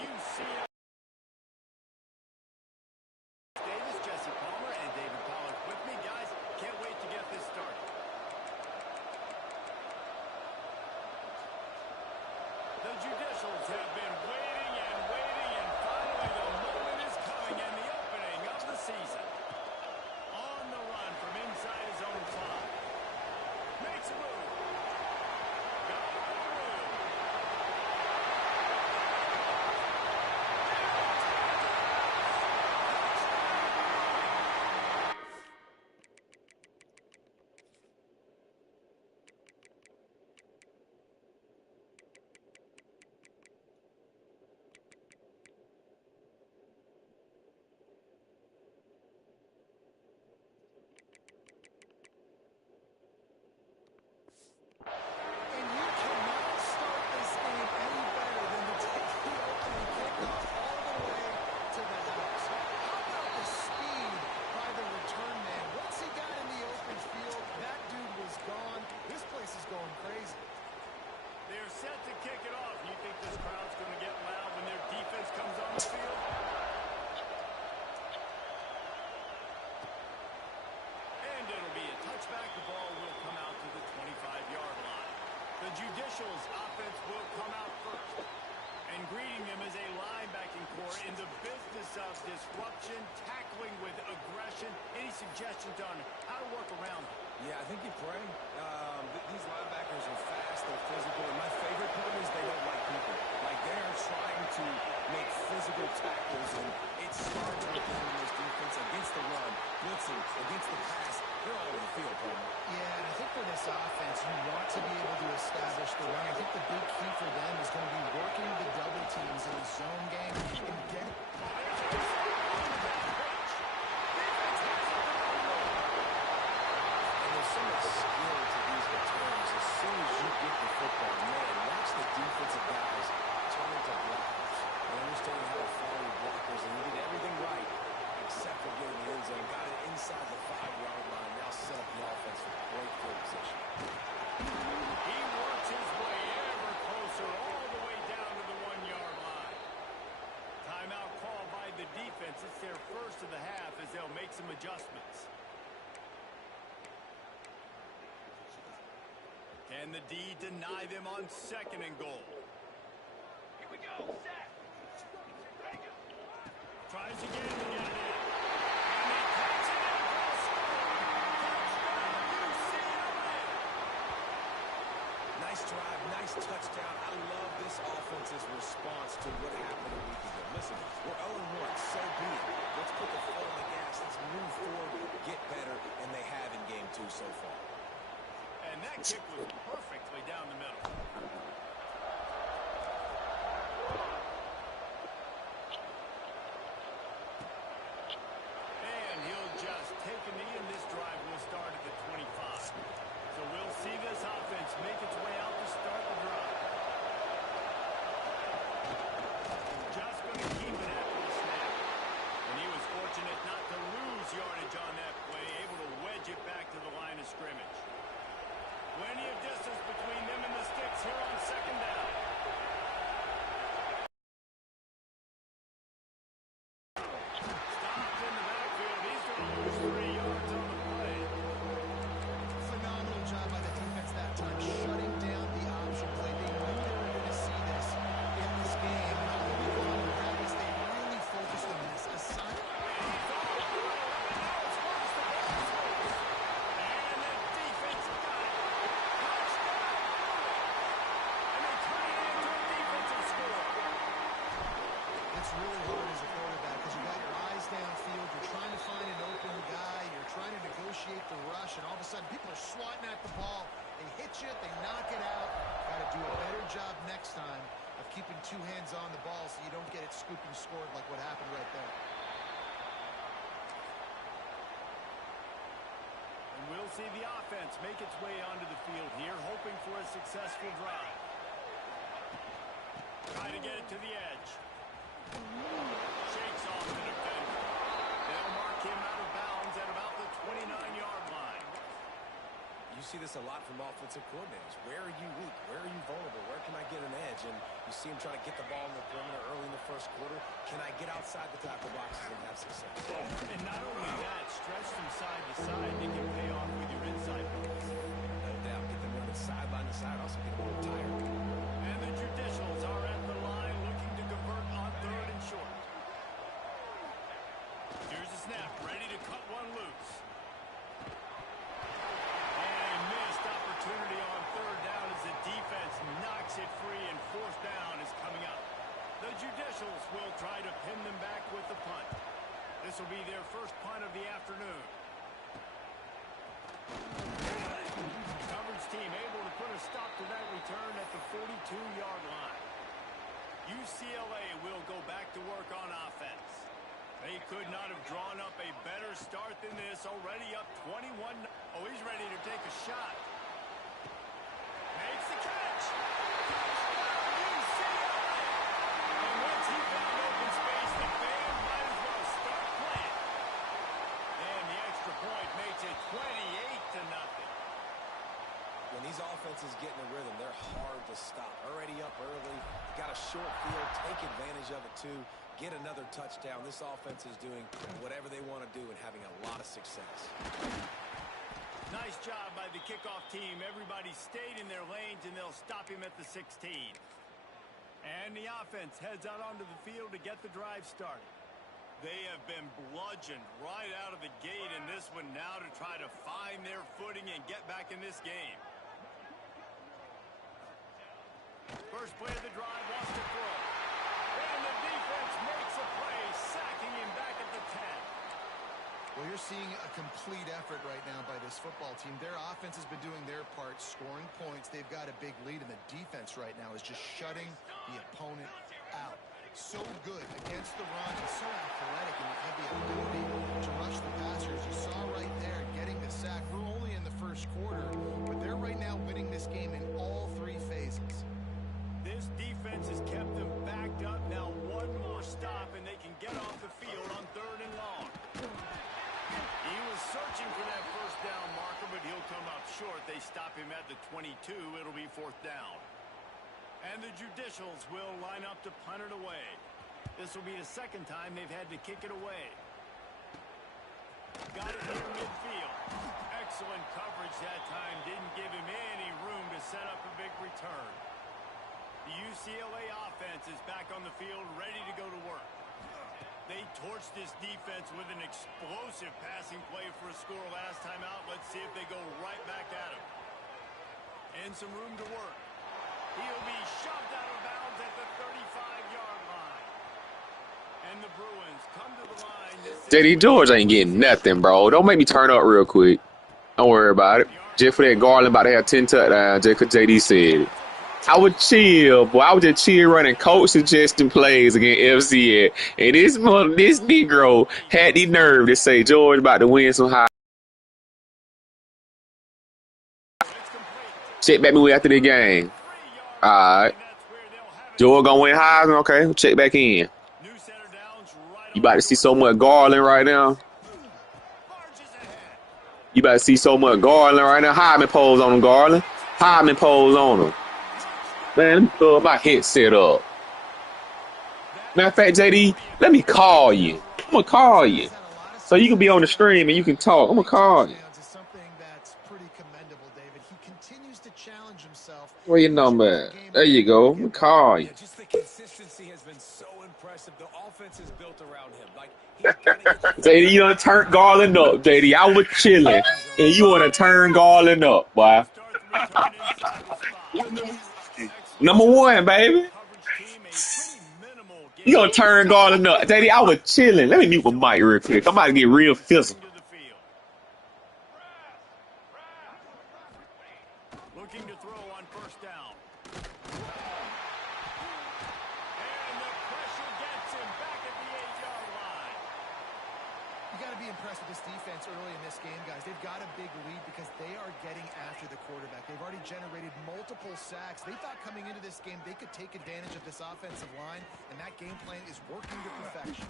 UCLA. The Judicials have been waiting and waiting, and finally the moment is coming and the opening of the season. On the run from inside his own 5. Makes a move. Got a room. Set to kick it off. You think this crowd's going to get loud when their defense comes on the field? And it'll be a touchback. The ball will come out to the 25-yard line. The Judicials offense will come out first. And greeting them is a linebacking core in the business of disruption, tackling with aggression. Any suggestions on how to work around them? Yeah, I think you pray. These linebackers are fast, they're physical, and my favorite part is they don't like people. Like, they're trying to make physical tackles, and it starts with them in this defense against the run, blitzing, against the pass. They're all over the field, Palmer. Yeah, and I think for this offense, you want to be able to establish the run. I think the big key for them is going to be working the double teams in the zone game and getting... So much skill to these returns. As soon as you get the football, man, watch the defensive guys turn into blockers. They understand how to follow blockers, and he did everything right except for getting the end zone. Got it inside the 5-yard line. Now set up the offense for great field position. He works his way ever closer all the way down to the 1-yard line. Timeout called by the defense. It's their first of the half as they'll make some adjustments. Can the D deny them on 2nd and goal? Here we go, set. Tries again to get it in. And he cuts it in for a score. Touchdown, UCLA. Nice drive, nice touchdown. I love this offense's response to what happened a week ago. Listen, we're 0-1, so be it. Let's put the foot on the gas. Let's move forward, get better, and they have in game 2 so far. And that kick was perfectly down the middle. And he'll just take a knee, and this drive will start at the 25. So we'll see this offense make its way out to start the drive. Just going to keep it after the snap. And he was fortunate not to lose yardage on that play, able to wedge it back to the line of scrimmage. Plenty of distance between them and the sticks here on 2nd down. Stopped in the backfield. He's going to lose 3 yards on the play. Phenomenal job by the defense that time, shutting down the option play. They knew they were going to see this in this game. And all week long, what happened is they really focused on this assignment. Really hard as a quarterback because you got your eyes downfield, you're trying to find an open guy, you're trying to negotiate the rush, and all of a sudden people are swatting at the ball. They hit you, they knock it out. Got to do a better job next time of keeping 2 hands on the ball so you don't get it scooped and scored like what happened right there. And we'll see the offense make its way onto the field here, hoping for a successful drive. Trying to get it to the edge. Shakes off the defender. They'll mark him out of bounds at about the 29-yard line. You see this a lot from offensive coordinators. Where are you weak? Where are you vulnerable? Where can I get an edge? And you see him trying to get the ball in the perimeter early in the Can I get outside the tackle boxes and have success? And not only that, stretch from side to side, you can pay off with your inside blocks. No doubt. Get them running sideline to side. Also get them a little tired. And the Judicials are at the line looking to convert on 3rd and short. Here's the snap, ready to cut one loose. And missed opportunity on 3rd down as the defense knocks it free and 4th down is coming up. The Judicials will try to pin them back with the punt. This will be their first punt of the afternoon. Coverage team able to put a stop to that return at the 42-yard line. UCLA will go back to work on offense. They could not have drawn up a better start than this, already up 21. Oh, he's ready to take a shot. Makes the catch. UCLA. And once he found open space, the band might as well start playing. And the extra point makes it 28-0. When these offenses get in a rhythm, they're hard to stop. Already up early, got a short field, take advantage of it too, get another touchdown. This offense is doing whatever they want to do and having a lot of success. Nice job by the kickoff team. Everybody stayed in their lanes, and they'll stop him at the 16. And the offense heads out onto the field to get the drive started. They have been bludgeoned right out of the gate in this one now to try to find their footing and get back in this game. First play of the drive, wants to throw. And the defense makes a play, sacking him back at the 10. Well, you're seeing a complete effort right now by this football team. Their offense has been doing their part, scoring points. They've got a big lead, and the defense right now is just shutting the opponent out. So good against the run and so athletic, and have the ability to rush the passer. As you saw right there, getting the sack. We're only in the first quarter, but they're right now winning this game in all 3 phases. This defense has kept them backed up. Now one more stop, and they can get off the field on 3rd and long. He was searching for that first down marker, but he'll come up short. They stop him at the 22. It'll be 4th down. And the Judicials will line up to punt it away. This will be the 2nd time they've had to kick it away. Got it near midfield. Excellent coverage that time. Didn't give him any room to set up a big return. The UCLA offense is back on the field, ready to go to work. They torched this defense with an explosive passing play for a score last time out. Let's see if they go right back at him. And some room to work. He'll be shoved out of bounds at the 35-yard line. And the Bruins come to the line. JD George ain't getting nothing, bro. Don't make me turn up real quick. Don't worry about it. Just for that Garland about to have 10 touchdowns, just because JD said it. I would chill, boy. I would just chill running coach suggesting plays against FCS. And this Negro had the nerve to say George about to win some high. Check back me after the game. All right. George gonna win Heisman? Okay, we'll check back in. You about to see so much Garland right now. You about to see so much Garland right now. Heisman pose on him, Garland. Heisman pose on him. Man, let me throw my headset up. Matter of fact, JD, let me call you. I'm going to call you. So you can be on the stream and you can talk. I'm going to call you. Where your number at? There you go. I'm going to call you. Just the consistency has been so impressive. The offense is built around him. Like, JD, you done turned Garland up, JD. I was chilling. And you want to turn Garland up, boy. Number 1, baby. You gonna turn Garland up. JD, I was chilling. Let me mute my mic real quick. I'm about to get real physical. Looking to throw on 1st down. And the pressure gets him back at the 8-yard line. You got to be impressed with this defense early in this game, guys. They've got a big lead because they are getting after the quarterback. They've already generated multiple sacks. They thought coming into this game they could take advantage of this offensive line, and that game plan is working to perfection.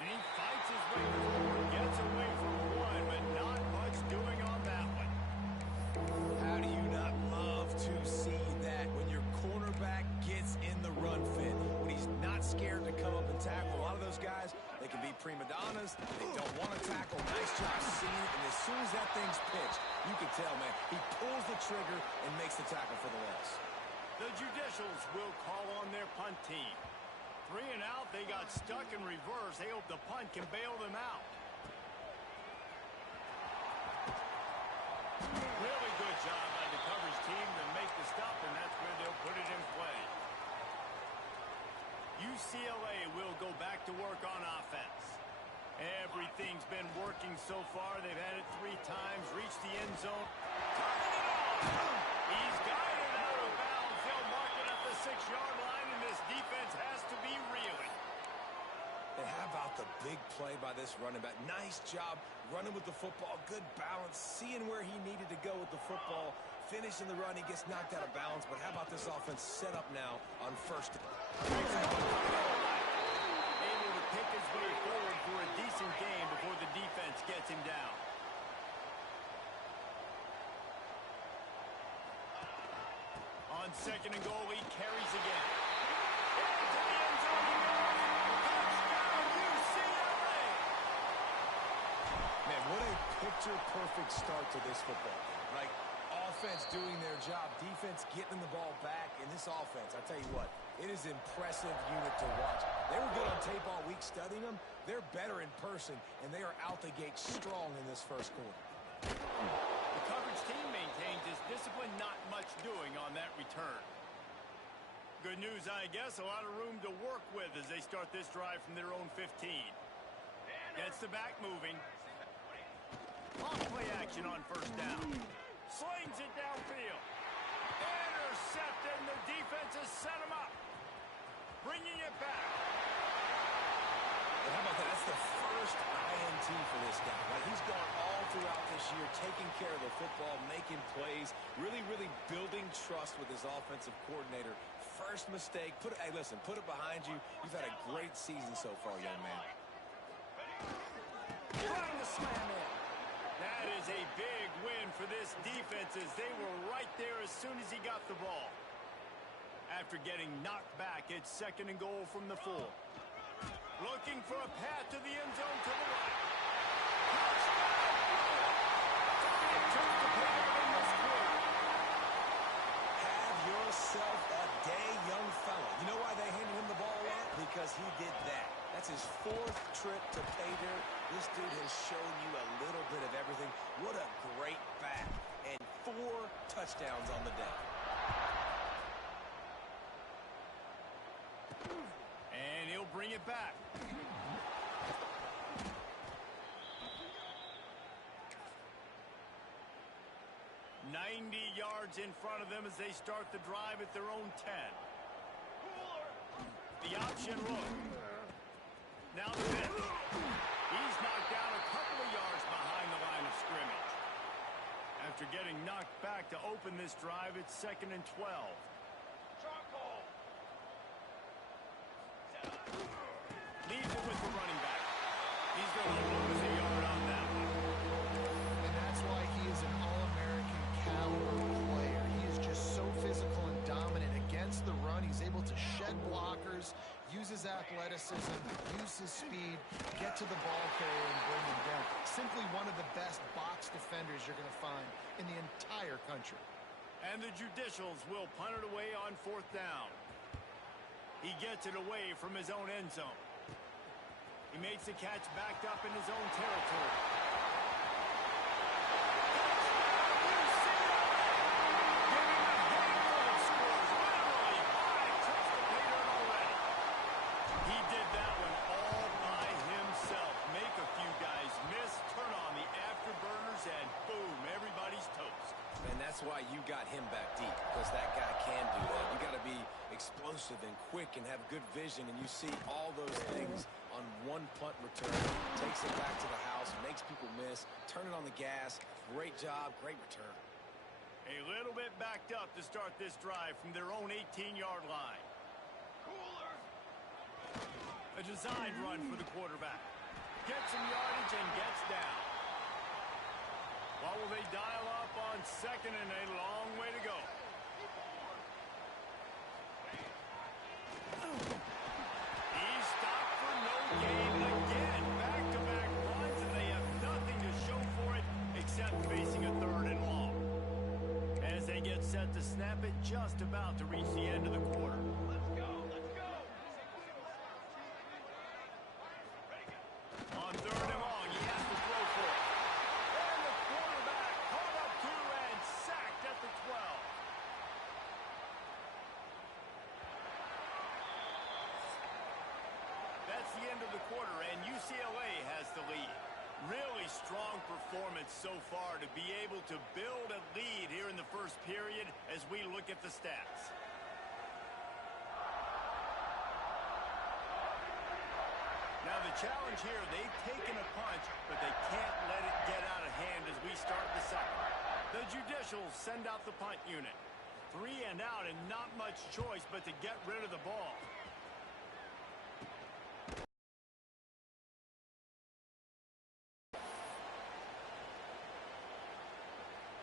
And he fights his way forward, gets away from one, but not much doing on that one. how do you not love to see that when your cornerback gets in the run fit, when he's not scared to come up and tackle? A lot of those guys. They can be prima donnas. They don't want to tackle. Nice job seeing it. And as soon as that thing's pitched, you can tell, man, he pulls the trigger and makes the tackle for the loss. The Judicials will call on their punt team. 3 and out, they got stuck in reverse. They hope the punt can bail them out. Really good job by the coverage team to make the stop, and that's where they'll put it in play. UCLA will go back to work on offense. Everything's been working so far. They've had it 3 times, reached the end zone. Turning it off! He's got it out of bounds. They'll mark it at the 6-yard line, and this defense has to be reeling. And how about the big play by this running back? Nice job running with the football. Good balance, seeing where he needed to go with the football. Finishing the run, he gets knocked out of bounds. But how about this offense set up now on first down? Able to pick his way forward for a decent game before the defense gets him down. On 2nd and goal, he carries again. Into the end zone he goes. Touchdown, UCLA! Man, what a picture-perfect start to this football game. Like, offense doing their job, defense getting the ball back. In this offense, I tell you what, it is an impressive unit to watch. They were good on tape all week studying them. They're better in person, and they are out the gate strong in this first quarter. The coverage team maintains its discipline, not much doing on that return. Good news, I guess, a lot of room to work with as they start this drive from their own 15. Gets the back moving. Off play action on 1st down. Slings it downfield. Intercepted, and the defense has set him up. Bringing it back. And how about that? That's the first INT for this guy. Like, he's gone all throughout this year, taking care of the football, making plays, really building trust with his offensive coordinator. First mistake, hey, listen, put it behind you. You've had a great season so far, young man. Trying to slam in. That is a big win for this defense as they were right there as soon as he got the ball. After getting knocked back, it's 2nd and goal from the 4. Looking for a path to the end zone to the right. Have yourself a day, young fella. You know why they handed him the ball a lot? Because he did that. That's his 4th trip to pay dirt. This dude has shown you a little bit of everything. What a great back. And 4 touchdowns on the day. And he'll bring it back. yards in front of them as they start the drive at their own 10. The option look. Now the pitch. He's knocked down a couple of yards behind the line of scrimmage. After getting knocked back to open this drive, it's 2nd and 12. Leaves it with the running back. He's going to lose a yard on that one. And that's why he is an All-American caliber player. He is just so physical and dominant against the run. He's able to shed blockers, use his athleticism, use his speed, get to the ball carrier and bring him down. Simply one of the best box defenders you're going to find in the entire country. And the Judicials will punt it away on 4th down. He gets it away from his own end zone. He makes the catch backed up in his own territory. He did that one all by himself. Make a few guys miss, turn on the afterburners, and boom, everybody's toast. And that's why you got him back deep, because that guy can do that. You got to be explosive and quick and have good vision, and you see all those things on one punt return. Takes it back to the house, makes people miss, turn it on the gas. Great job, great return. A little bit backed up to start this drive from their own 18-yard line. A designed run for the quarterback. Gets some yardage and gets down. What will they dial up on 2nd and a long way to go? He's stopped for no game again. Back-to-back runs, and they have nothing to show for it except facing a 3rd and long. As they get set to snap it, just about to reach the end of the quarter. Let's go, let's go. On 3rd and long, he has to throw for it. And the quarterback caught up to and sacked at the 12. That's the end of the quarter, and UCLA has the lead. Really strong performance so far to be able to build a lead here in the first period as we look at the stats. Now the challenge here, they've taken a punch, but they can't let it get out of hand as we start the second. The Judicials send out the punt unit. 3 and out and not much choice but to get rid of the ball.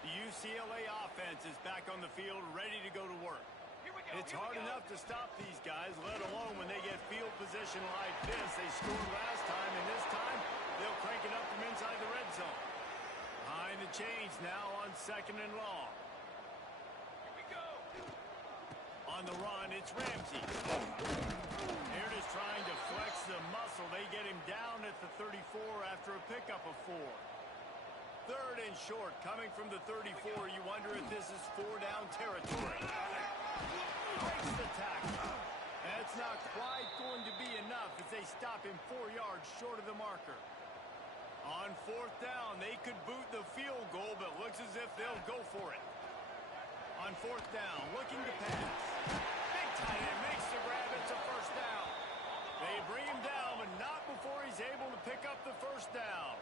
The UCLA offense is back on the field, ready to go to work. It's hard enough to stop these guys, let alone when they get field position like this. They scored last time, and this time they'll crank it up from inside the red zone. Behind the chains now on 2nd and long. Here we go. On the run, it's Ramsey. Here it is trying to flex the muscle. They get him down at the 34 after a pickup of 4. 3rd and short, coming from the 34. You wonder if this is 4-down territory. Breaks the tackle. That's not quite going to be enough as they stop him 4 yards short of the marker. On 4th down, they could boot the field goal, but looks as if they'll go for it. On 4th down, looking to pass. Big tight end makes the grab. It's a 1st down. They bring him down, but not before he's able to pick up the 1st down.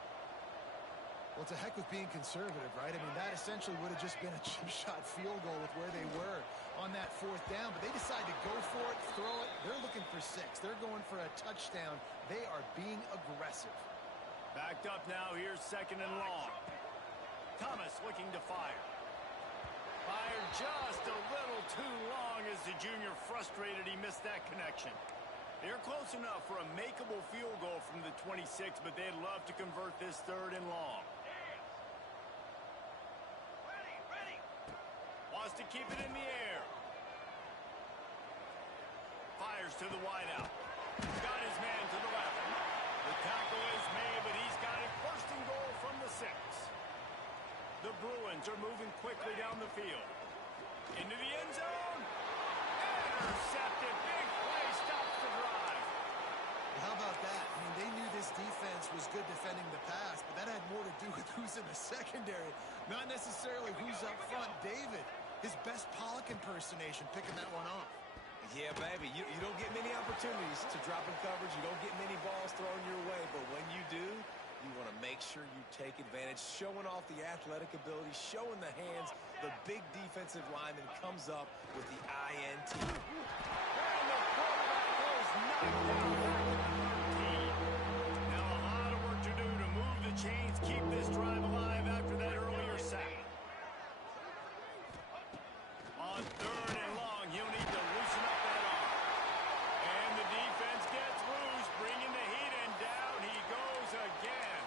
Well, it's a heck with being conservative, right? I mean, that essentially would have just been a chip shot field goal with where they were on that 4th down, but they decide to go for it, throw it. They're looking for 6. They're going for a touchdown. They are being aggressive. Backed up now. Here's 2nd and long. Thomas looking to fire. Fired just a little too long as the junior frustrated he missed that connection. They're close enough for a makeable field goal from the 26, but they'd love to convert this 3rd and long. Wants to keep it in the air. Fires to the wideout. Got his man to the left. The tackle is made, but he's got it 1st and goal from the 6. The Bruins are moving quickly down the field. Into the end zone. Intercepted. Big play stops the drive. Well, how about that? I mean, they knew this defense was good defending the pass, but that had more to do with who's in the secondary, not necessarily who's up front. David, his best Pollock impersonation, picking that one off. Yeah, baby, you don't get many opportunities to drop in coverage. You don't get many balls thrown your way, but when you do, you want to make sure you take advantage, showing off the athletic ability, showing the hands. The big defensive lineman comes up with the INT. And the quarterback goes knocked down. Now a lot of work to do to move the chains, keep this drive alive after that earlier sack. On 3rd and long, he'll need to loosen up that arm. And the defense gets loose, bringing the heat, and down he goes again.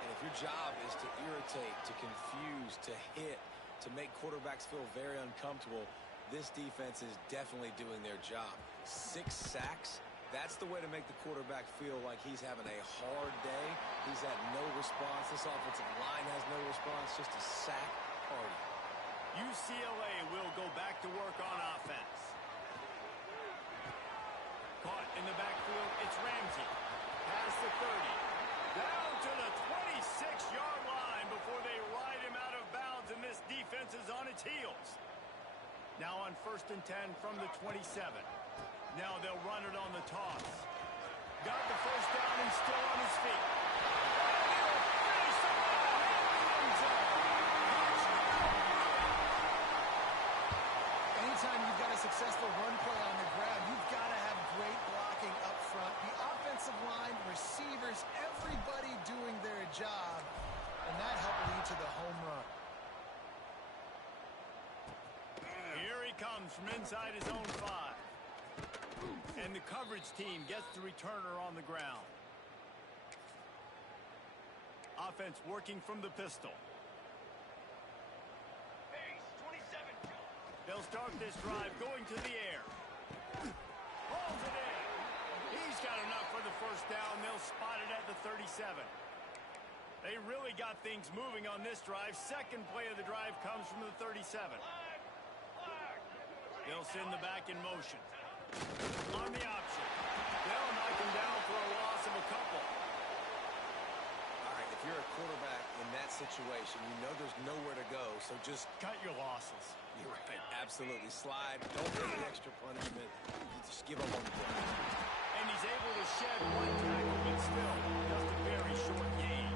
And if your job is to irritate, to confuse, to hit, to make quarterbacks feel very uncomfortable, this defense is definitely doing their job. 6 sacks, that's the way to make the quarterback feel like he's having a hard day. He's had no response. This offensive line has no response, just a sack party. UCLA will go back to work on offense. Caught in the backfield, it's Ramsey. Past the 30. Down to the 26-yard line before they ride him out of bounds, and this defense is on its heels. Now on 1st and 10 from the 27. Now they'll run it on the toss. Got the 1st down and still on his feet. Anytime you've got a successful run play on the ground, you've got to have great blocking up front. The offensive line, receivers, everybody doing their job, and that helped lead to the home run. Here he comes from inside his own 5. And the coverage team gets the returner on the ground. Offense working from the pistol. They'll start this drive going to the air. Holds it in. He's got enough for the first down. They'll spot it at the 37. They really got things moving on this drive. Second play of the drive comes from the 37. They'll send the back in motion. On the option. They'll knock him down for a loss of a couple. All right, if you're a quarterback in that situation, you know there's nowhere to go, so just Cut your losses. You're right. Absolutely. Slide. Don't take the extra punishment. You just give up on the play. And he's able to shed one tackle, but still just a very short gain.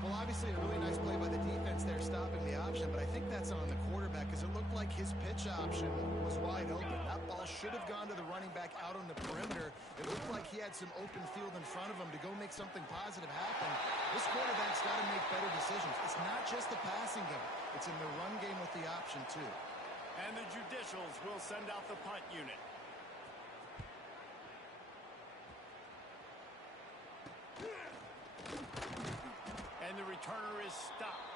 Well, obviously a really nice play by the defense there stopping the option, but I think that's on the quarterback because it looked like his pitch option was wide open. That ball should have gone to the running back out on the perimeter. It looked like he had some open field in front of him to go make something positive happen. This quarterback's got to make better decisions. It's not just the passing game. It's in the run game with the option, too. And the Judicials will send out the punt unit. And the returner is stopped.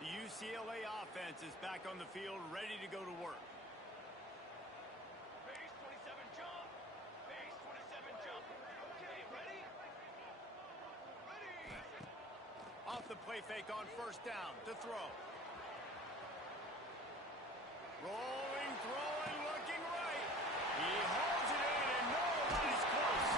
The UCLA offense is back on the field, ready to go to work. Base 27 jump. Base 27 jump. Okay, ready? Ready. Off the play fake on first down to throw. Rolling, throwing, looking right. He holds it in, and nobody's close.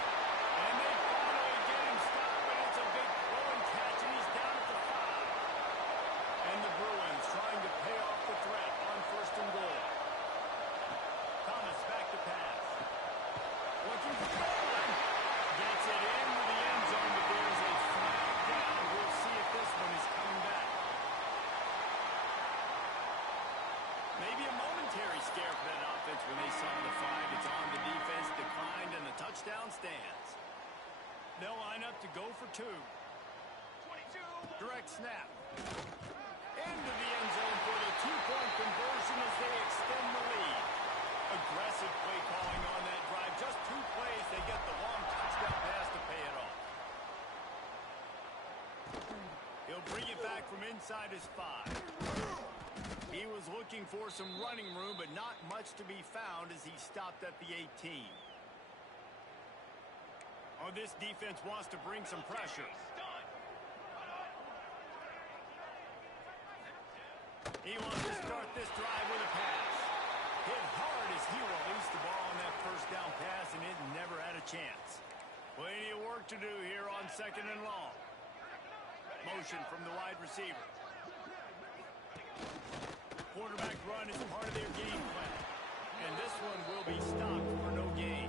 And they finally get him stopped, but it's a big throwing catch, and he's down at the 5. And the Bruins trying to pay off the threat on first and goal. Thomas back to pass. Looking for Goldman. Gets it into the end zone, but there's a flag down. We'll see if this one is coming back. Maybe a momentary scare for that offense when they saw the 5. It's on the defense, declined, and the touchdown stands. They'll line up to go for 2. 22. Direct snap. Into the end zone for the 2-point conversion as they extend the lead. Aggressive play calling on that drive. Just 2 plays, they get the long touchdown pass to pay it off. He'll bring it back from inside his 5. He was looking for some running room, but not much to be found as he stopped at the 18. Oh, this defense wants to bring some pressure. He wants to start this drive with a pass. Hit hard as he released the ball on that first down pass, and it never had a chance. Plenty of work to do here on second and long. Motion from the wide receiver. Quarterback run is part of their game plan. And this one will be stopped for no gain.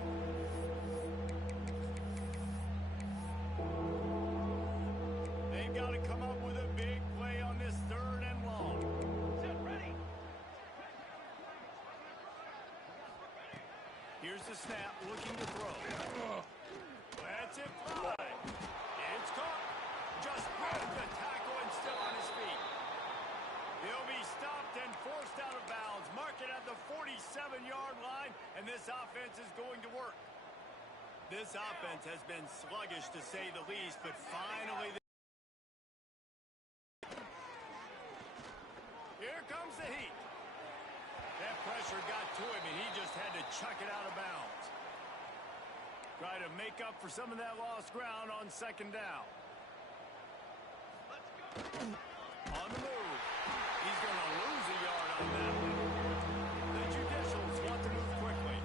They've got to come up with a big play on this third and long. Set, ready. Here's the snap, looking to throw. That's it, fly. It's caught. Just broke the tackle and still on his feet. He'll be stopped and forced out of bounds. Mark it at the 47-yard line, and this offense is going to work. This offense has been sluggish, to say the least, but finally... Here comes the heat. That pressure got to him, and he just had to chuck it out of bounds. Try to make up for some of that lost ground on second down. On the move. He's going to lose a yard on that one. The Judicials want to move quickly.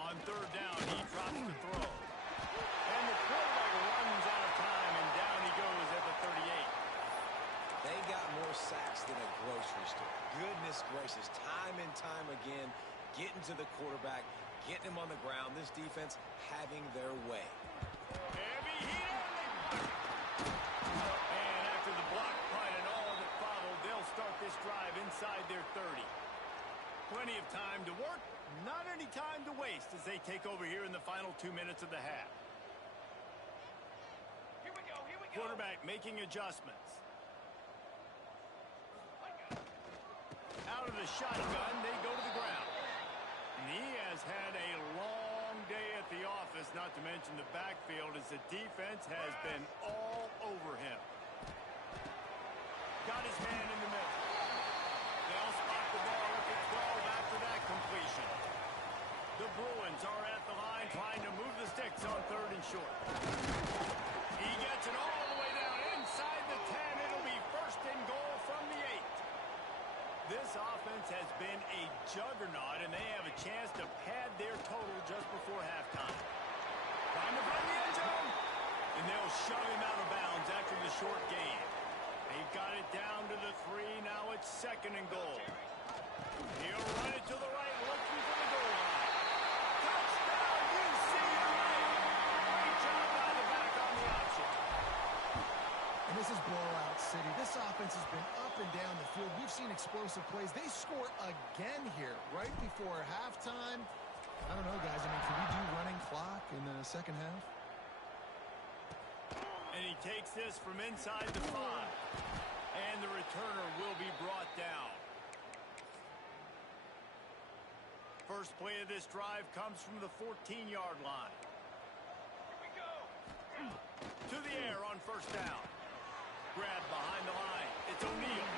On third down, he drops the throw. And the quarterback runs out of time, and down he goes at the 38. They got more sacks than a grocery store. Goodness gracious. Time and time again, getting to the quarterback, getting him on the ground. This defense having their way. Heavy heat on the block. And after the block punt and all that followed, they'll start this drive inside their 30. Plenty of time to work, not any time to waste as they take over here in the final 2 minutes of the half. Here we go, here we Quarterback making adjustments. Out of the shotgun, they go to the ground. And he has had a long day at the office, not to mention the backfield, as the defense has been all over him. Got his man in the middle. They'll spot the ball up at 12 after that completion. The Bruins are at the line trying to move the sticks on 3rd and short. He gets it all the way down inside the 10. It'll be 1st and goal from the 8. This offense has been a juggernaut, and they have a chance to pad their total just before halftime. Trying to find the end zone, and they'll shove him out of bounds after the short gain. They've got it down to the 3. Now it's 2nd and goal. He'll run it to the right, looking for the goal line. Touchdown, UCLA! Great job by the back on the option. And this is blowout city. This offense has been up and down the field. We've seen explosive plays. They score again here right before halftime. I don't know, guys. I mean, can we do running clock in the second half? And he takes this from inside the 5. And the returner will be brought down. First play of this drive comes from the 14-yard line. Here we go. To the air on 1st down. Grab behind the line. It's O'Neal.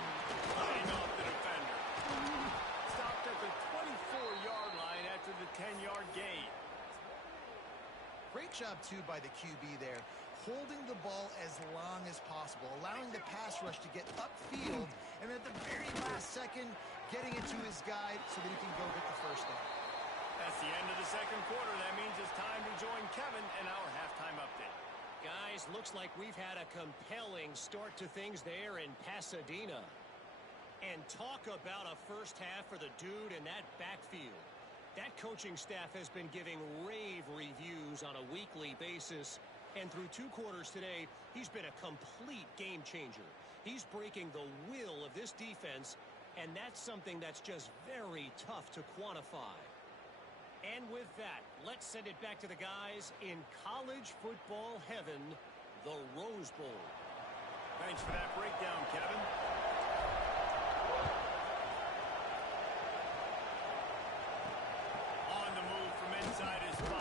Cutting off the defender. Stopped at the 24-yard line after the 10-yard gain. Great job, too, by the QB there. Holding the ball as long as possible, allowing the pass rush to get upfield, and at the very last second, getting it to his guy so that he can go get the 1st down. That's the end of the 2nd quarter. That means it's time to join Kevin in our halftime update. Guys, looks like we've had a compelling start to things there in Pasadena. And talk about a first half for the dude in that backfield. That coaching staff has been giving rave reviews on a weekly basis. And through 2 quarters today, he's been a complete game changer. He's breaking the will of this defense, and that's something that's just very tough to quantify. And with that, let's send it back to the guys in college football heaven, the Rose Bowl. Thanks for that breakdown, Kevin. On the move from inside his 5.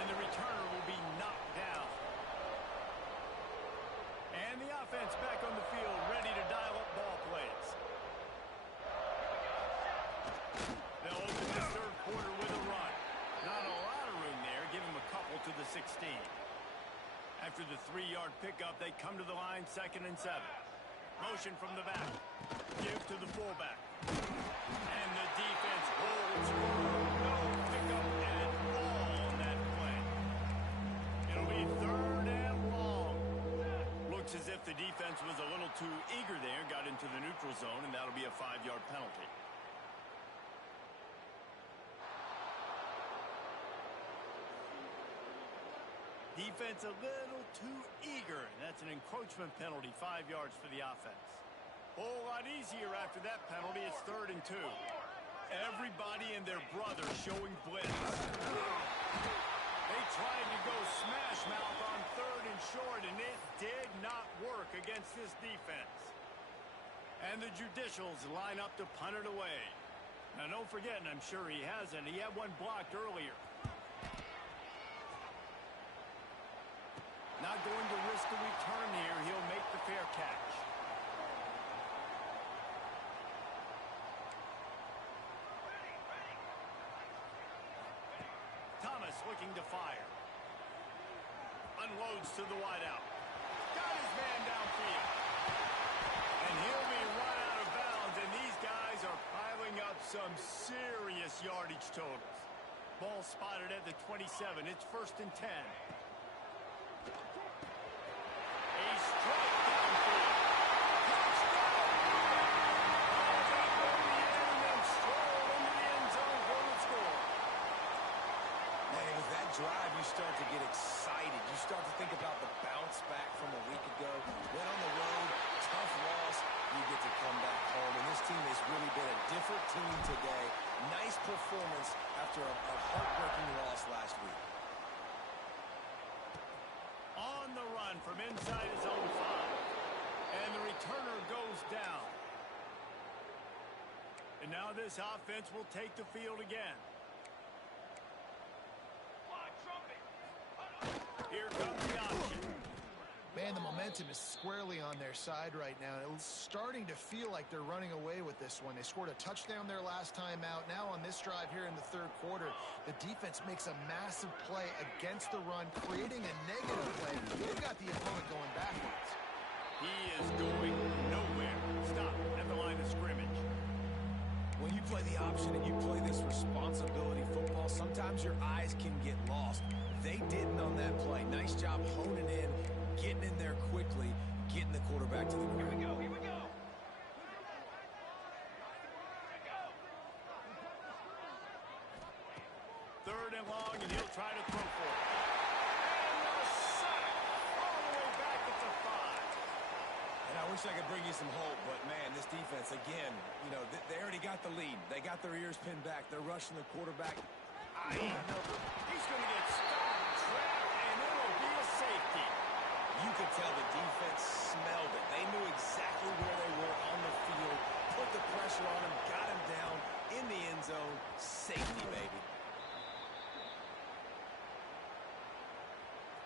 And the returner will be knocked down. And the offense back on the field, ready to dial up ball plays. They'll open this 3rd quarter with a run. Not a lot of room there. Give him a couple to the 16. After the 3-yard pickup, they come to the line 2nd and 7. Motion from the back. Give to the fullback. And the defense holds. No pickup at all on that play. It'll be 3rd and long. Looks as if the defense was a little too eager there. Got into the neutral zone, and that'll be a 5-yard penalty. Defense a little too eager. That's an encroachment penalty, 5 yards for the offense. Whole lot easier after that penalty. It's 3rd and 2. Everybody and their brother showing blitz. They tried to go smash mouth on 3rd and short, and it did not work against this defense. And the Judicials line up to punt it away. Now, don't forget, and I'm sure he hasn't, he had one blocked earlier. Not going to risk a return here. He'll make the fair catch. Thomas looking to fire. Unloads to the wideout. Got his man downfield. And he'll be run out of bounds, and these guys are piling up some serious yardage totals. Ball spotted at the 27. It's 1st and 10. Drive, you start to get excited. You start to think about the bounce back from a week ago. Went on the road, tough loss. You get to come back home, and this team has really been a different team today. Nice performance after a heartbreaking loss last week. On the run from inside his own 5. And the returner goes down. And now this offense will take the field again. Here comes the option. Man, the momentum is squarely on their side right now. It's starting to feel like they're running away with this one. They scored a touchdown their last time out. Now on this drive here in the third quarter, the defense makes a massive play against the run, creating a negative play. They've got the opponent going backwards. He is going nowhere. Stop at the line of scrimmage. When you play the option and you play this responsibility football, sometimes your eyes can get lost. They didn't on that play. Nice job honing in, getting in there quickly, getting the quarterback to the ground. Here we go, here we go. Third and long, and he'll try to throw for it. And the sack all the way back at the 5. And I wish I could bring you some hope, but, man, this defense, again, you know, they already got the lead. They got their ears pinned back. They're rushing the quarterback. He's going to get stopped, trapped, and it'll be a safety. You could tell the defense smelled it. They knew exactly where they were on the field, put the pressure on him, got him down in the end zone. Safety, baby.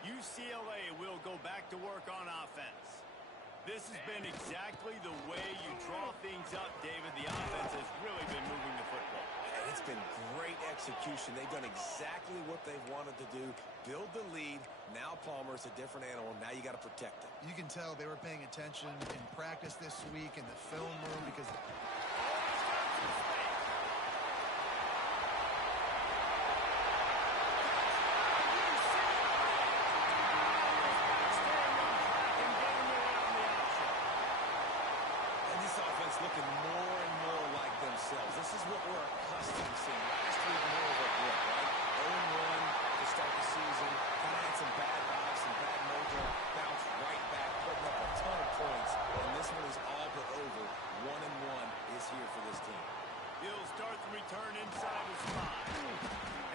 UCLA will go back to work on offense. This has been exactly the way you draw things up, David. The offense has really been moving the football. And it's been great execution. They've done exactly what they've wanted to do. Build the lead. Now Palmer's a different animal. Now you got to protect him. You can tell they were paying attention in practice this week in the film room because looking more and more like themselves. This is what we're accustomed to seeing. Last week, more of a blip, right? 0-1 to start the season. Kind of had some bad vibes, some bad mojo. Bounced right back, putting up a ton of points. And this one is all but over. 1-1 is here for this team. He'll start the return inside his 5.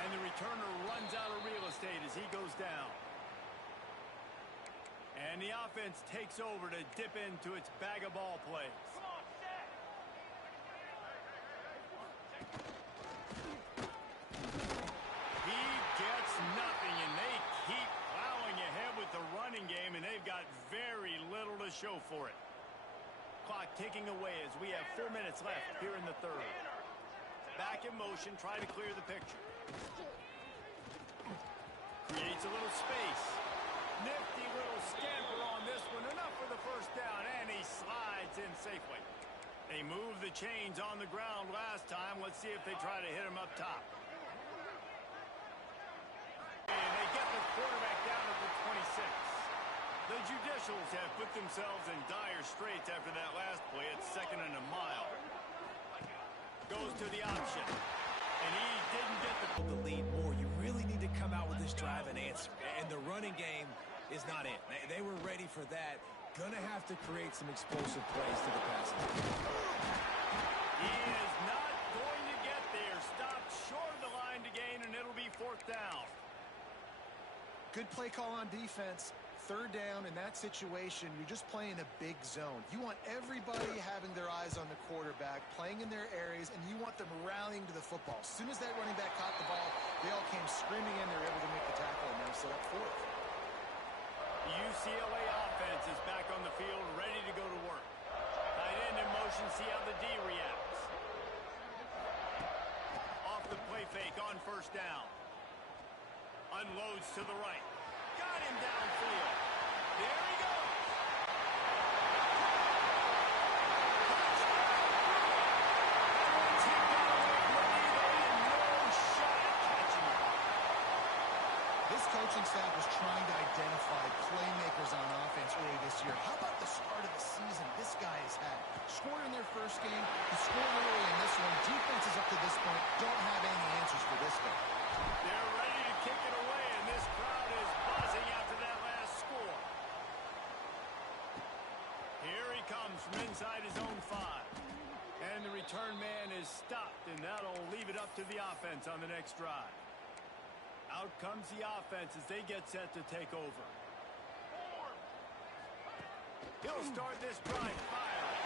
And the returner runs out of real estate as he goes down. And the offense takes over to dip into its bag of ball plays. He gets nothing, and they keep plowing ahead with the running game, and they've got very little to show for it. Clock ticking away as we have 4 minutes left here in the third. Back in motion, try to clear the picture. Creates a little space. Nifty little scamper on this one. Enough for the first down, and he slides in safely. They moved the chains on the ground last time. Let's see if they try to hit him up top. And they get the quarterback down at the 26. The Judicials have put themselves in dire straits after that last play. It's 2nd and a mile. Goes to the option. And he didn't get the lead more. You really need to come out with this drive and answer. And the running game is not it. They were ready for that. Gonna have to create some explosive plays to the passing. He is not going to get there. Stopped short of the line to gain, and it'll be 4th down. good play call on defense. Third down in that situation, you're just playing a big zone. You want everybody having their eyes on the quarterback, playing in their areas, and you want them rallying to the football. As soon as that running back caught the ball, they all came screaming in. They were able to make the tackle and now set up 4th. The UCLA offense is back on the field, ready to go to work. Tight end in motion, see how the D reacts. Off the play fake on first down. Unloads to the right. Got him downfield. There he goes. This coaching staff was trying to identify playmakers on offense early this year. How about the start of the season this guy has had? Scored in their first game. He scored early in this one. Defenses up to this point don't have any answers for this guy. They're ready to kick it away, and this crowd is buzzing after that last score. Here he comes from inside his own 5. And the return man is stopped, and that'll leave it up to the offense on the next drive. Out comes the offense as they get set to take over. He'll start this drive firing.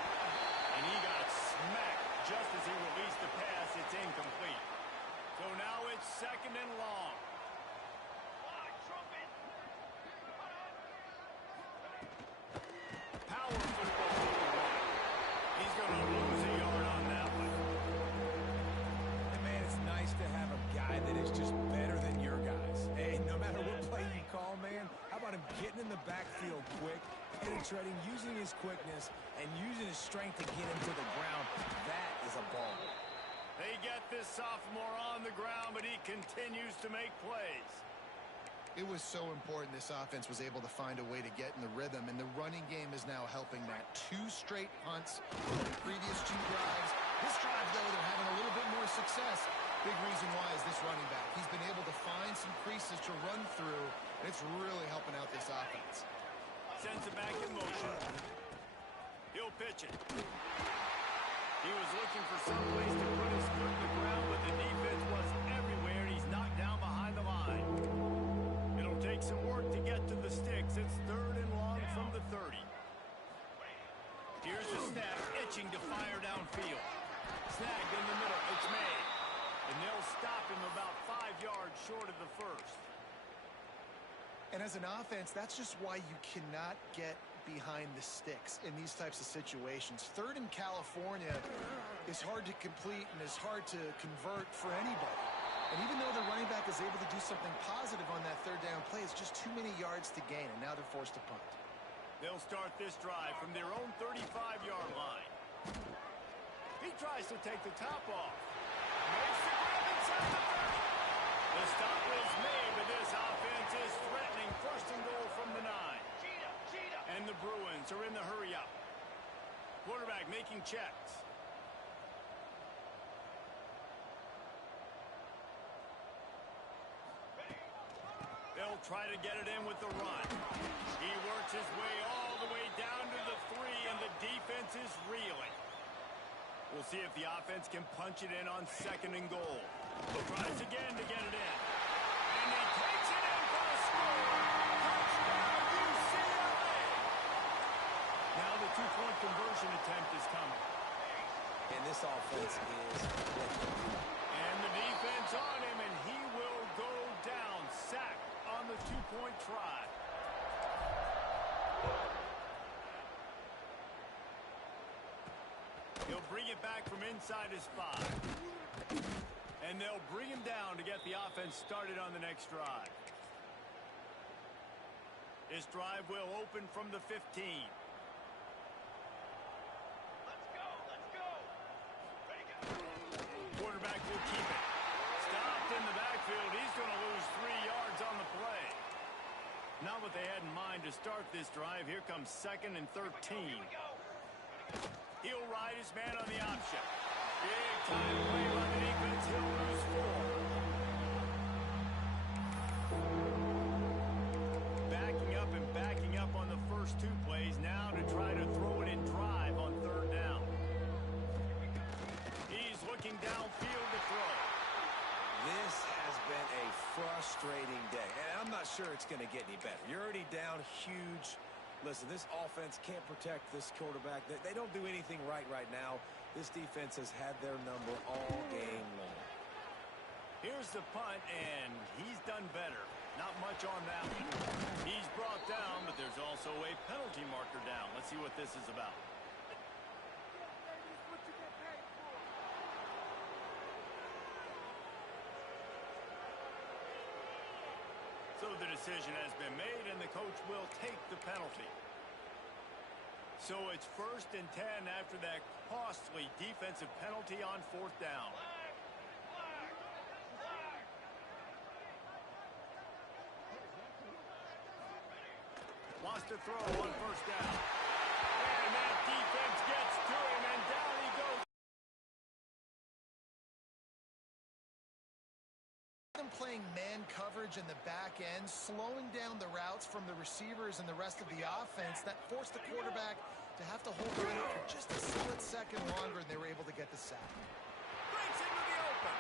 And he got smacked just as he released the pass. It's incomplete. So now it's 2nd and long. Power football. He's going to lose a yard on that one. And man, it's nice to have a guy that is just better than your guys. Hey, no matter what play you call, man, how about him getting in the backfield quick, penetrating, using his quickness, and using his strength to get him to the ground. That is a ball. They get this sophomore on the ground, but he continues to make plays. It was so important this offense was able to find a way to get in the rhythm, and the running game is now helping that. 2 straight punts in the previous 2 drives. This drive, though, they're having a little bit more success. Big reason why is this running back. He's been able to find some creases to run through, and it's really helping out this offense. Sends it back in motion. He'll pitch it. He was looking for some place to put his foot in the ground, but the defense was everywhere, and he's knocked down behind the line. It'll take some work to get to the sticks. It's 3rd and long from the 30. Here's the snap, itching to fire downfield. Snagged in the middle. It's made. And they'll stop him about 5 yards short of the first. And as an offense, that's just why you cannot get behind the sticks in these types of situations. 3rd in California is hard to complete and is hard to convert for anybody. And even though the running back is able to do something positive on that 3rd down play, it's just too many yards to gain, and now they're forced to punt. They'll start this drive from their own 35-yard line. He tries to take the top off. Makes the grab inside the 30. The stop is made, but this offense is threatening 1st and goal from the 9. And the Bruins are in the hurry-up. Quarterback making checks. They'll try to get it in with the run. He works his way all the way down to the 3, and the defense is reeling. We'll see if the offense can punch it in on 2nd and goal. Tries again to get it in. And he takes it in for the score. Touchdown, UCLA! Now the 2-point conversion attempt is coming. And this offense is clicking. And the defense on him, and he will go down. Sacked on the 2-point try. He'll bring it back from inside his 5. And they'll bring him down to get the offense started on the next drive. This drive will open from the 15. Let's go. Ready, go. Quarterback will keep it. Stopped in the backfield. He's going to lose 3 yards on the play. Not what they had in mind to start this drive. Here comes 2nd and 13. Here we go. He'll ride his man on the option. Big time play by the defense. He'll lose 4. Backing up on the first 2 plays now to try to throw it in drive on 3rd down. He's looking downfield to throw. This has been a frustrating day, and I'm not sure it's going to get any better. You're already down huge. Listen, this offense can't protect this quarterback. They don't do anything right now. This defense has had their number all game long. Here's the punt, and he's done better. Not much on that one. He's brought down, but there's also a penalty marker down. Let's see what this is about. So the decision has been made, and the coach will take the penalty. So it's 1st and 10 after that costly defensive penalty on 4th down. Wants to throw on 1st down. And that defense gets to him, and down he goes. Them playing man coverage in the back end, slowing down the routes from the receivers and the rest of the offense, that forced the quarterback to have to hold it for just a split second longer, and they were able to get the sack. Breaks into the open.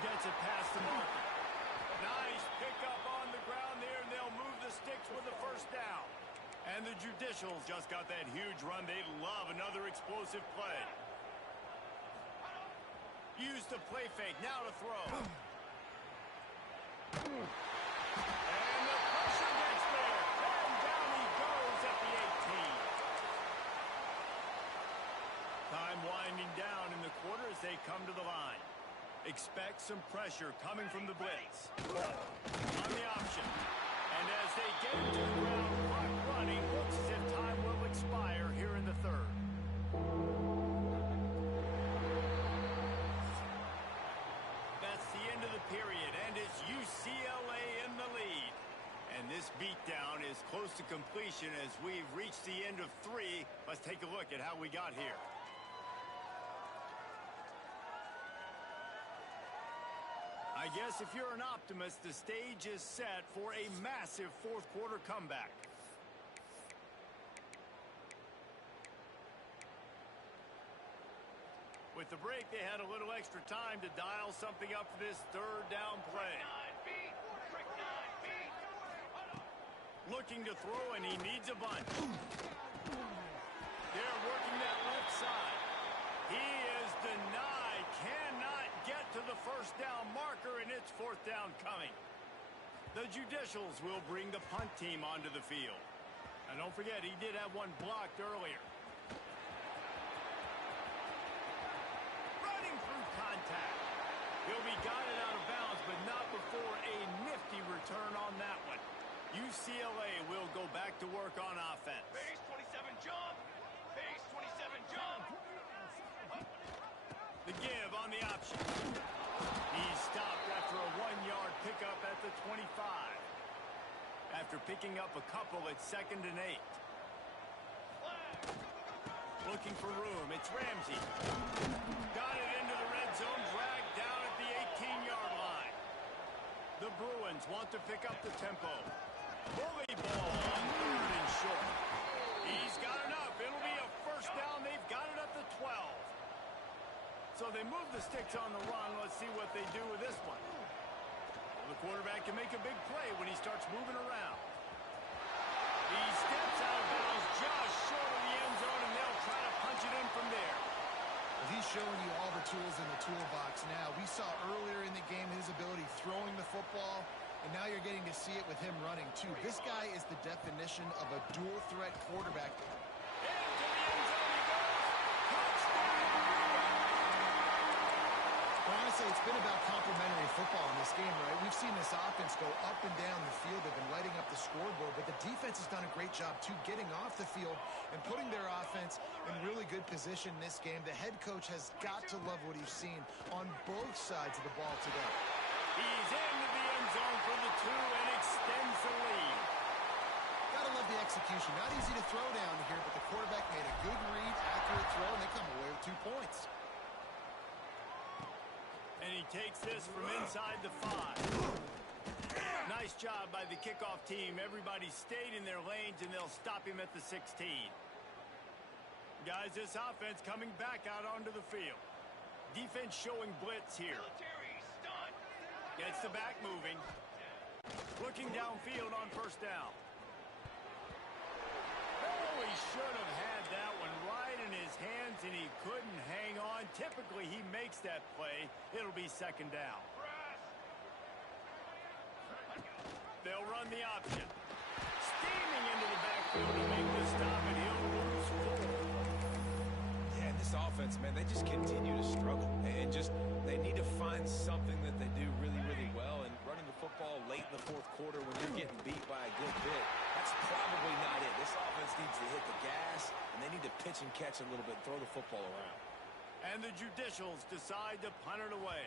Gets it past the marker. Nice pickup on the ground there, and they'll move the sticks with the 1st down. And the Judicials just got that huge run. They love another explosive play. Use the play fake. Now to throw. And the pressure gets there. And down he goes at the 18. Time winding down in the quarter as they come to the line. Expect some pressure coming from the blitz. On the option. And as they get into the ground, clock running, looks as if time will expire here in the third. That's the end of the period, and it's UCLA in the lead. And this beatdown is close to completion as we've reached the end of 3. Let's take a look at how we got here. I guess if you're an optimist, the stage is set for a massive fourth quarter comeback. With the break, they had a little extra time to dial something up for this third down play. Looking to throw, and he needs a bunch. They're working that left side. He is denied. Cannot get to the first down marker, and it's fourth down coming. The Judicials will bring the punt team onto the field. And don't forget, he did have one blocked earlier. Running through contact. He'll be guided out of bounds, but not before a nifty return on that one. UCLA will go back to work on offense. Base 27 jump. Base 27 jump. The give on the option. He's stopped after a 1-yard pickup at the 25. After picking up a couple, it's 2nd and 8. Looking for room. It's Ramsey. Got it into the red zone. Dragged down at the 18-yard line. The Bruins want to pick up the tempo. Bully ball on 3rd and short. He's got enough. It'll be a first down. They've got it at the 12. So they move the sticks on the run. Let's see what they do with this one. Well, the quarterback can make a big play when he starts moving around. He steps out of bounds just short of the end zone, and they'll try to punch it in from there. Well, he's showing you all the tools in the toolbox now. We saw earlier in the game his ability throwing the football, and now you're getting to see it with him running, too. This guy is the definition of a dual-threat quarterback. Into the end zone he goes. Touchdown! Well, honestly, it's been about complementary football in this game, right? We've seen this offense go up and down the field. They've been lighting up the scoreboard, but the defense has done a great job, too, getting off the field and putting their offense in really good position in this game. The head coach has got to love what he's seen on both sides of the ball today. He's into the end zone for the 2 and extends the lead. Gotta love the execution. Not easy to throw down here, but the quarterback made a good read, accurate throw, and they come away with 2 points. And he takes this from inside the 5. Nice job by the kickoff team. Everybody stayed in their lanes, and they'll stop him at the 16. Guys, this offense coming back out onto the field. Defense showing blitz here. Gets the back moving. Looking downfield on first down. Oh, he should have had that one right in his hands, and he couldn't hang on. Typically, he makes that play. It'll be 2nd down. They'll run the option. Steaming into the backfield to make the stop, and he'll lose 4. Yeah, this offense, man, they just continue to struggle. And they need to find something that they do really, really well. And running the football late in the fourth quarter when you're getting beat by a good bit, that's probably not it. This offense needs to hit the gas, and they need to pitch and catch a little bit, throw the football around. And the Judicials decide to punt it away.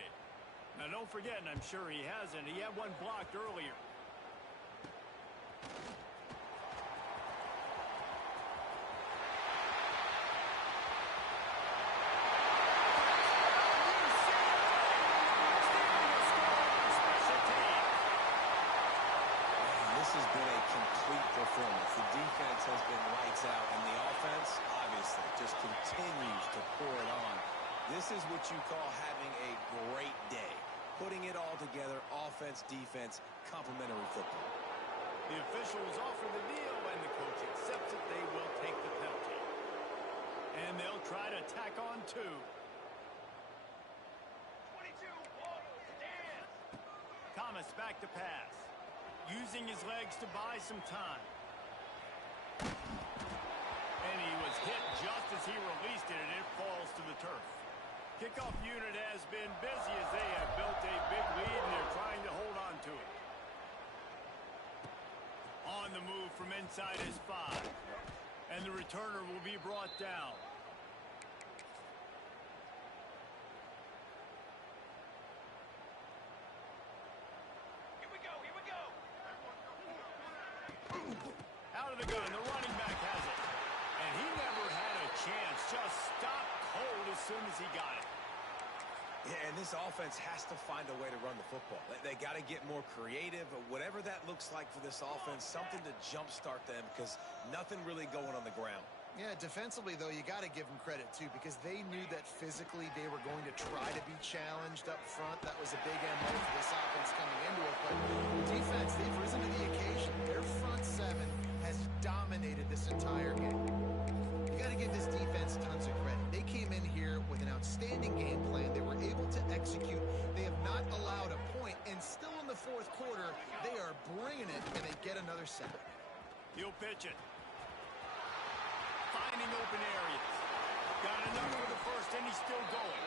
Now, don't forget, and I'm sure he hasn't, he had one blocked earlier. The defense has been lights out, and the offense, obviously, just continues to pour it on. This is what you call having a great day. Putting it all together, offense, defense, complementary football. The officials offer the deal, and the coach accepts it. They will take the penalty. And they'll try to tack on two. 22, ball, stand. Thomas back to pass. Using his legs to buy some time. And he was hit just as he released it, and it falls to the turf. Kickoff unit has been busy as they have built a big lead, and they're trying to hold on to it. On the move from inside his 5. And the returner will be brought down. Here we go, here we go. Out of the gun, the running back has it. And he never had a chance. Just stopped cold as soon as he got it. Yeah, and this offense has to find a way to run the football. They got to get more creative, whatever that looks like for this offense, something to jumpstart them because nothing really going on the ground. Yeah, defensively, though, you got to give them credit, too, because they knew that physically they were going to try to be challenged up front. That was a big MO for this offense coming into it. But defense, they've risen to the occasion. Their front 7 has dominated this entire game. You got to give this defense tons of credit. They came in here with an outstanding game plan. They were able to execute. They have not allowed a point, and still in the fourth quarter, they are bringing it, and they get another sack. He'll pitch it. Finding open areas. Got enough for the first, and he's still going.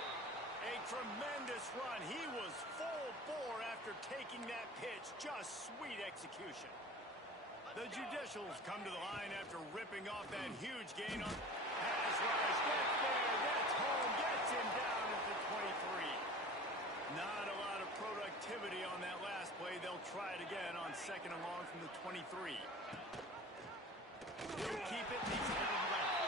A tremendous run. He was full bore after taking that pitch. Just sweet execution. The Judicials come to the line after ripping off that huge gain on pass rush. Gets there, gets home, gets him down at the 23. Not a lot of productivity on that last play. They'll try it again on second and long from the 23. He'll keep it, and he's headed left.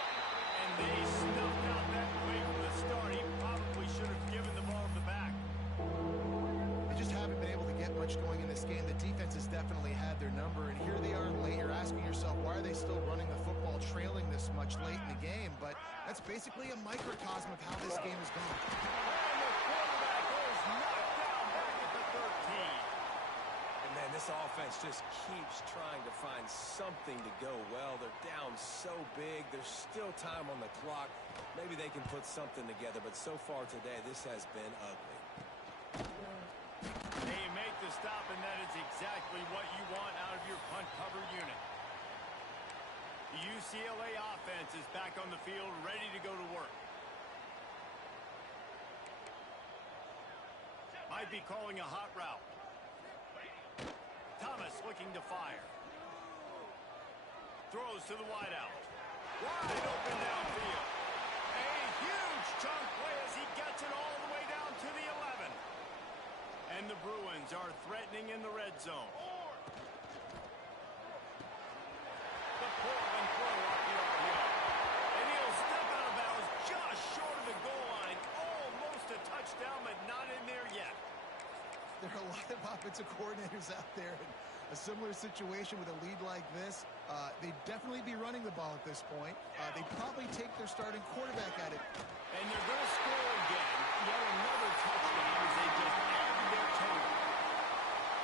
And they snuffed out that play from the start. He probably should have given the ball to the back. They just haven't been able to get much going in this game. The defense has definitely had their number, and here they are late. You're asking yourself, why are they still running the football, trailing this much late in the game? But that's basically a microcosm of how this game has gone. And the quarterback is knocked down back at the 13. And man, this offense just keeps trying to find something to go well. They're down so big. There's still time on the clock. Maybe they can put something together, but so far today, this has been ugly. They make the stop, and that is exactly what you want out of your punt cover unit. The UCLA offense is back on the field, ready to go to work. Might be calling a hot route. Thomas looking to fire. Throws to the wideout. Wide open downfield. A huge chunk play as he gets it all the way down to the 11. And the Bruins are threatening in the red zone. The Portland throw off the RPO. And he'll step out of bounds just short of the goal line. Almost a touchdown, but not in there yet. There are a lot of offensive coordinators out there in a similar situation with a lead like this. They'd definitely be running the ball at this point. They'd probably take their starting quarterback at it. And they're going to score again. Yet another touchdown as they just added their total.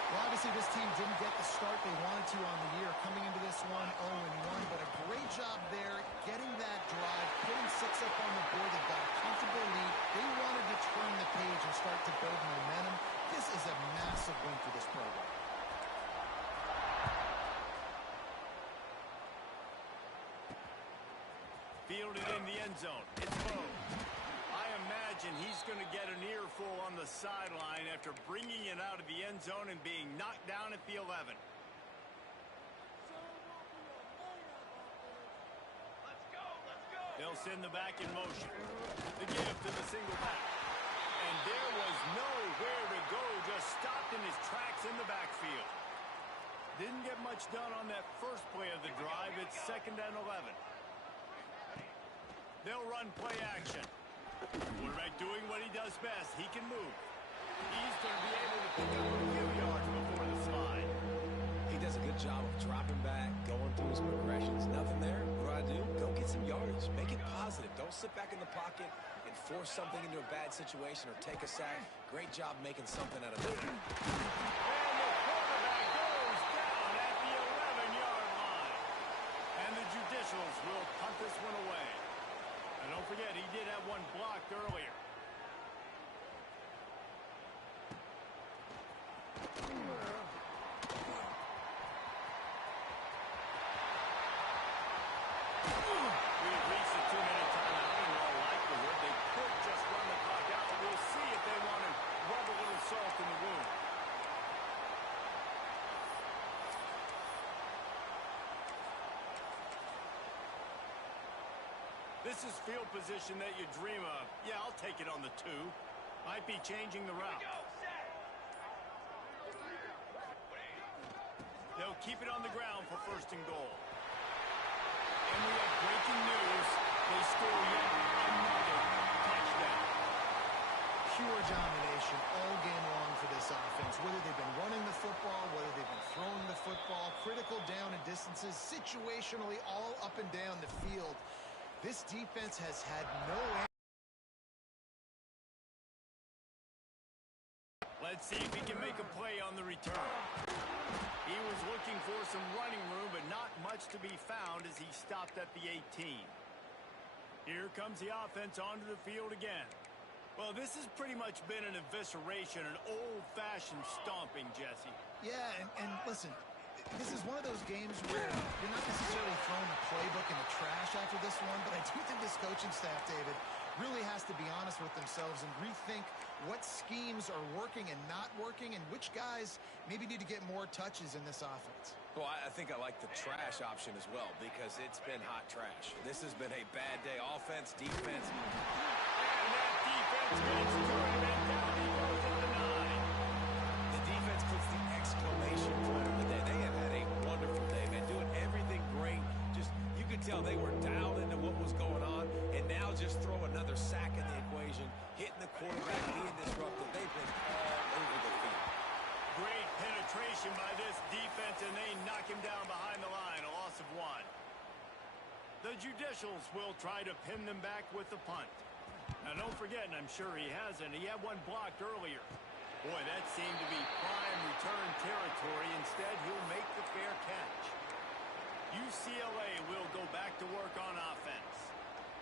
Well, obviously this team didn't get the start they wanted to on the year, coming into this one 0-1, but a great job there getting that drive, putting 6 up on the board. They've got a comfortable lead. They wanted to turn the page and start to build momentum. This is a massive win for this program. Fielded in the end zone. It's low. I imagine he's going to get an earful on the sideline after bringing it out of the end zone and being knocked down at the 11. Let's go, let's go. They'll send the back in motion. The give to the single back. And there was nowhere to go. Just stopped in his tracks in the backfield. Didn't get much done on that first play of the drive. It's 2nd and 11. They'll run play action. Quarterback doing what he does best. He can move. He's going to be able to pick up a few yards before the slide. He does a good job of dropping back, going through his progressions. Nothing there. What do? Go get some yardage. Make it positive. Don't sit back in the pocket and force something into a bad situation or take a sack. Great job making something out of it. And the quarterback goes down at the 11. will punt this one away. And don't forget, he did have one blocked earlier. We've reached the 2-minute timeout, and in all likelihood, they could just run the clock out. We'll see if they want to rub a little salt in the wound. This is field position that you dream of. Yeah, I'll take it on the 2. Might be changing the route. They'll keep it on the ground for 1st and goal. And we have breaking news. They score yet another touchdown. Pure domination all game long for this offense. Whether they've been running the football, whether they've been throwing the football, critical down and distances, situationally all up and down the field. This defense has had no answer. Let's see if he can make a play on the return. He was looking for some running room, but not much to be found as he stopped at the 18. Here comes the offense onto the field again. Well, this has pretty much been an evisceration, an old-fashioned stomping, Jesse. Yeah, and listen, this is one of those games where you're not necessarily throwing the playbook in the trash after this one, but I do think this coaching staff, David, really has to be honest with themselves and rethink what schemes are working and not working and which guys maybe need to get more touches in this offense. Well, I think I like the trash option as well because it's been hot trash. This has been a bad day. Offense, defense. And that defense gets to him, and down he goes at the 9. The defense puts the exclamation point of the day. They have had a wonderful day, man, doing everything great. Just, you could tell they were dialed into what was going on, and now just throw another sack in the equation, hitting the quarterback, being disruptive. They've been all over the field. Great penetration by this defense, and they knock him down behind the line, a loss of 1. The Judicials will try to pin them back with the punt. Now, don't forget, and I'm sure he hasn't, he had one blocked earlier. Boy, that seemed to be prime return territory. Instead, he'll make the fair catch. UCLA will go back to work on offense.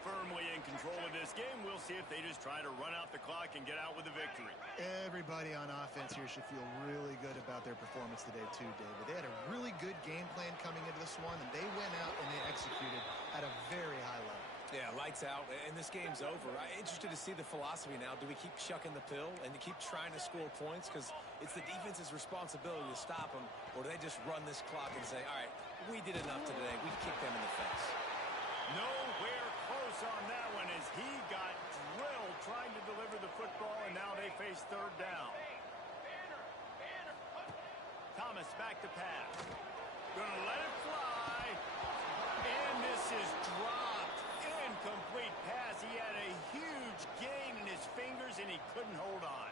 Firmly in control of this game. We'll see if they just try to run out the clock and get out with a victory. Everybody on offense here should feel really good about their performance today too, David. They had a really good game plan coming into this one, and they went out and they executed at a very high level. Yeah, lights out, and this game's over. I'm interested to see the philosophy now. Do we keep shucking the pill and keep trying to score points? Because it's the defense's responsibility to stop them, or do they just run this clock and say, all right, we did enough today. We kicked them in the face. Nowhere close on that one as he got drilled trying to deliver the football, and now they face 3rd down. Thomas back to pass. Gonna let it fly. And this is dropped. Incomplete pass. He had a huge gain in his fingers, and he couldn't hold on.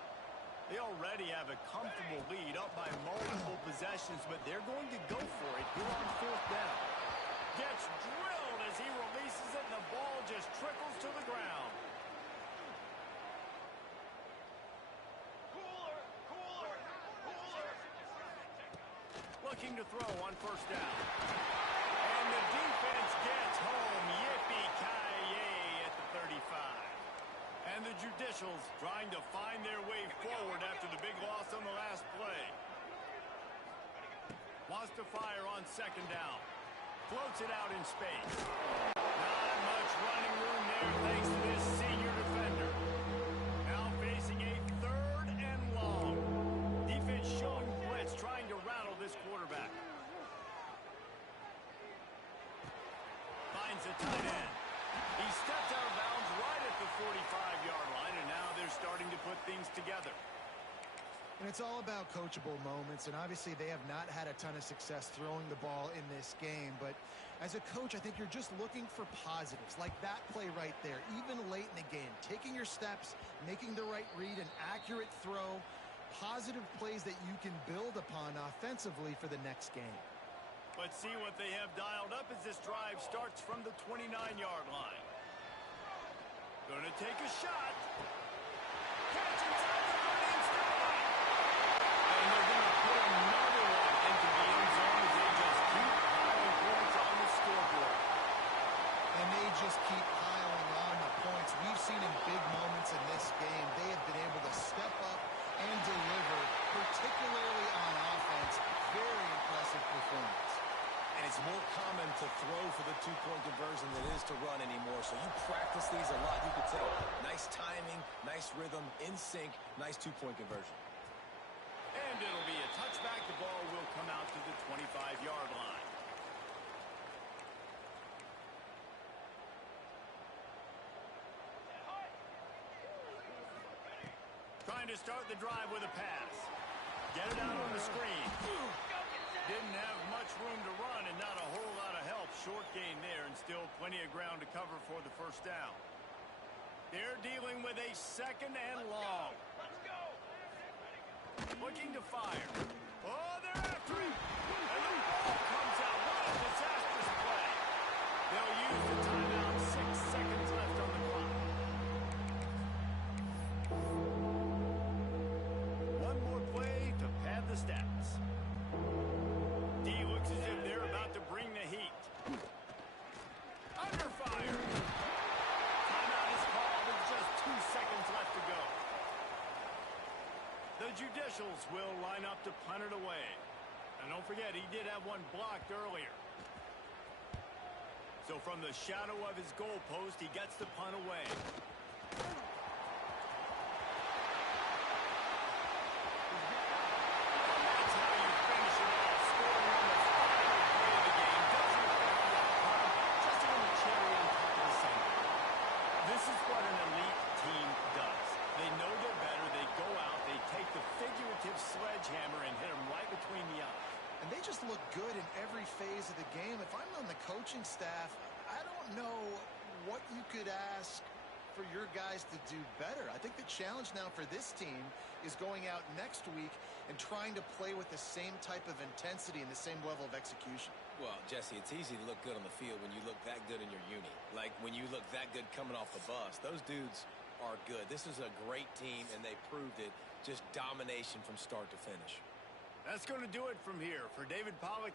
They already have a comfortable lead up by multiple possessions, but they're going to go for it here on 4th down. Gets drilled as he releases it, and the ball just trickles to the ground. Looking to throw on 1st down. And the defense gets home. Yippee-ki-yay at the 35. And the Judicials trying to find their way forward after the big loss on the last play. Wants to fire on 2nd down. Floats it out in space. Not much running room there thanks to this senior defender. Now facing a 3rd and long. Defense showing blitz, trying to rattle this quarterback. Finds the tight end. He stepped out of bounds right at the 45-yard line, and now they're starting to put things together. And it's all about coachable moments, and obviously they have not had a ton of success throwing the ball in this game, but as a coach, I think you're just looking for positives, like that play right there, even late in the game, taking your steps, making the right read, an accurate throw, positive plays that you can build upon offensively for the next game. Let's see what they have dialed up as this drive starts from the 29-yard line. Gonna take a shot. Catch inside the 30 stride. And they're gonna put another one into the end zone as they just keep piling points on the scoreboard. seen in big moments in this game, they have been able to step up and deliver, particularly on offense. Very impressive performance. And it's more common to throw for the two-point conversion than it is to run anymore. So you practice these a lot, you could tell. Nice timing, nice rhythm, in sync, nice two-point conversion. And it'll be a touchback. The ball will come out to the 25-yard line. Trying to start the drive with a pass. Get it out on the screen. Didn't have much room to run and not a whole lot of help. Short gain there and still plenty of ground to cover for the first down. They're dealing with a second and long. Let's go. Looking to fire. Oh, they're after him. And the ball comes out. What a disastrous play. They'll use the timeout. 6 seconds left on the clock. One more play to pad the stats. D looks as if they're about to bring the heat. Under fire. Timeout is called with just 2 seconds left to go. The Judicials will line up to punt it away. And don't forget, he did have one blocked earlier. So from the shadow of his goal post, he gets the punt away. This is what an elite team does. They know they're better. They go out. They take the figurative sledgehammer and hit them right between the eyes. And they just look good in every phase of the game. If I'm on the coaching staff, I don't know what you could ask for your guys to do better. I think the challenge now for this team is going out next week and trying to play with the same type of intensity and the same level of execution. Well, Jesse, it's easy to look good on the field when you look that good in your uni. Like when you look that good coming off the bus. Those dudes are good. This is a great team, and they proved it. Just domination from start to finish. That's going to do it from here. For David Pollack